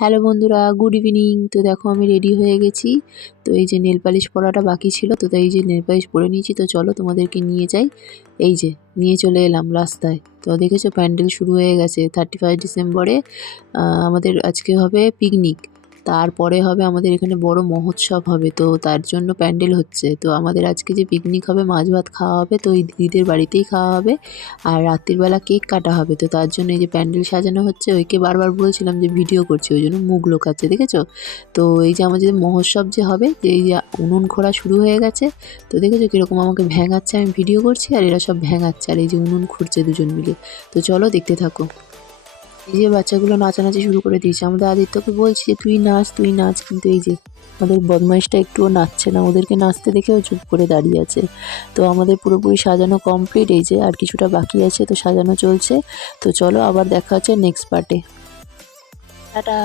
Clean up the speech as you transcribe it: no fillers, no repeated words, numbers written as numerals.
Hello বন্ধুরা, good evening. তো দেখো আমি রেডি হয়ে গেছি। তো এই যে নেল পালিশ পরাটা বাকি ছিল, তো তাই এই যে নেল পালিশ পরে নিয়েছি। তো চলো তোমাদেরকে নিয়ে যাই। এই যে নিয়ে চলে এলাম রাস্তায়। তো দেখেছো প্যান্ডেল শুরু হয়ে গেছে 31 ডিসেম্বরে। আমাদের আজকে হবে পিকনিক, তারপরে হবে আমাদের এখানে বড় মহোৎসব হবে। তো তার জন্য প্যান্ডেল হচ্ছে। তো আমাদের আজকে যে পিকনিক হবে, মাছ ভাত খাওয়া হবে, তো ওই দিদিদের বাড়িতেই খাওয়া হবে। আর রাত্রিবেলা কেক কাটা হবে। তো তার জন্য এই যে প্যান্ডেল সাজানো হচ্ছে। ওইকে বারবার বলছিলাম যে ভিডিও করছি, ওই জন্য মুখ লুকাচ্ছে, দেখেছো? তো এই যে আমাদের মহোৎসব যে হবে, যে এই যে উনুন খোঁড়া শুরু হয়ে গেছে। তো দেখেছো কীরকম আমাকে ভেঙাচ্ছে, আমি ভিডিও করছি আর এরা সব ভেঙাচ্ছে, আর এই যে উনুন খুঁড়ছে দুজন মিলে। তো চলো দেখতে থাকো। এই যে বাচ্চাগুলো নাচানাচি শুরু করে দিয়েছে। আমাদের আদিত্যকে বলছি যে তুই নাচ, তুই নাচ, কিন্তু এই যে আমাদের বদমাইশটা একটুও নাচছে না। ওদেরকে নাচতে দেখেও চুপ করে দাঁড়িয়ে আছে। তো আমাদের পুরোপুরি সাজানো কমপ্লিট। এই যে আর কিছুটা বাকি আছে, তো সাজানো চলছে। তো চলো আবার দেখা হচ্ছে নেক্সট পার্টে। টাটা।